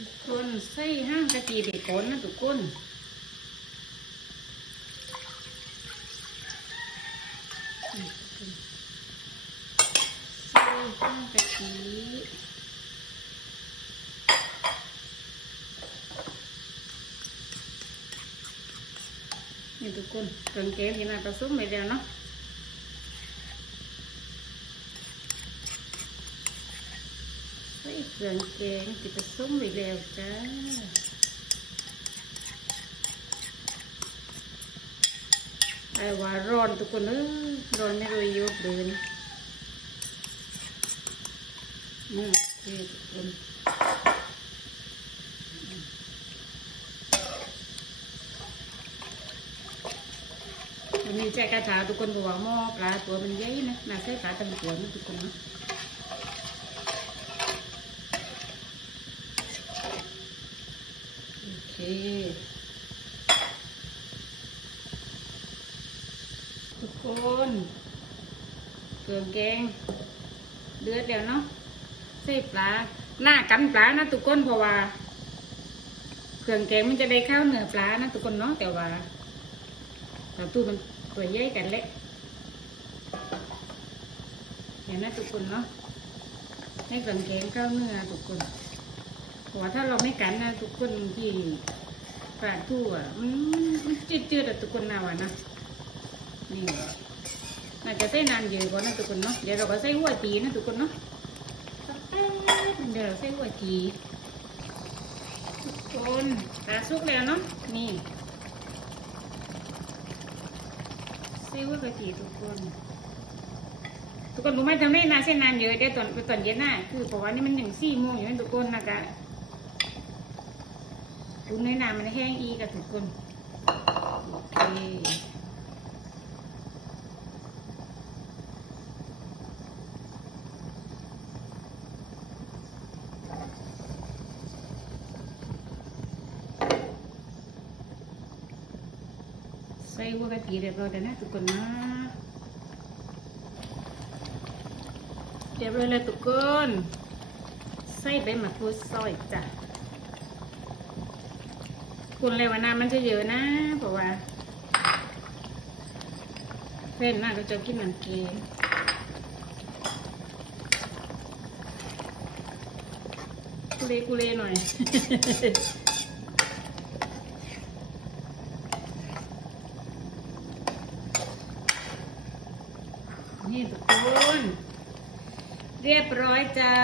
ทุกคนใส่ห้างกะทิเบคอนนะทุกคนนี่ทุกคนใส่ห้างกะทินี่ทุกคนเครื่องแกงที่น่าผสมไปแล้วเนาะ ใส่เครื่องแกงติดผสมไปแล้วจ้าไอ้ว่าร้อนทุกคนเออร้อนไม่รู้ยุบเดินนี่โอเคทุกคนวันนี้แจกกระถาทุกคนบอกว่าหม้อปลาตัวมันใหญ่นะน่าใช้ปลาตั้งตัวนะทุกคนนะ โอเค ทุกคนเครื่องแกง เดือดแล้วเนาะใส่ปลาหน้ากันปลานะทุกคนเพราะว่าเครื่องแกงมันจะได้ข้าวเหนือปลานะทุกคนเนาะแต่ว่าแต่ตู้มันตัวใหญ่กันเล็กเห็นนะทุกคนเนาะให้เครื่องแกงข้าวเหนือทุกคนเพราะว่าถ้าเราไม่กันนะทุกคนที่ ปลาทูอะมันมันจืดๆอะทุกคนนะวะนะนี่น่าจะใส่นานเยอะกว่านะทุกคนเนาะเดี๋ยวเราก็ใส่หัวจีนะทุกคนเนาะสักแป๊บเดี๋ยวเราใส่หัวจีทุกคนปลาสุกแล้วเนาะนี่ใส่หัวกะทิทุกคนทุกคนรู้ไหมทำไมนาเส้นนานเยอะเดี๋ยวตอนตอนเย็นน่ะคือเพราะว่านี่มันหนึ่งสี่โมงอยู่ทุกคนนะคะ ดูในน้ำมันแห้งอีกับทุกคนโอเคใส่หัวกะทิเรียบร้อยแล้วนะทุกคนนะเรียบร้อยแล้วทุกคน ใส่ใบมะกรูดซอยจ้ะ คุณเลยว่าน้ำมันจะเยอะนะเพราะว่าเพื่อนน่าก็จะกินน้ำเกงกุเลกุเลหน่อยนี่ทุกคนเรียบร้อยจ้า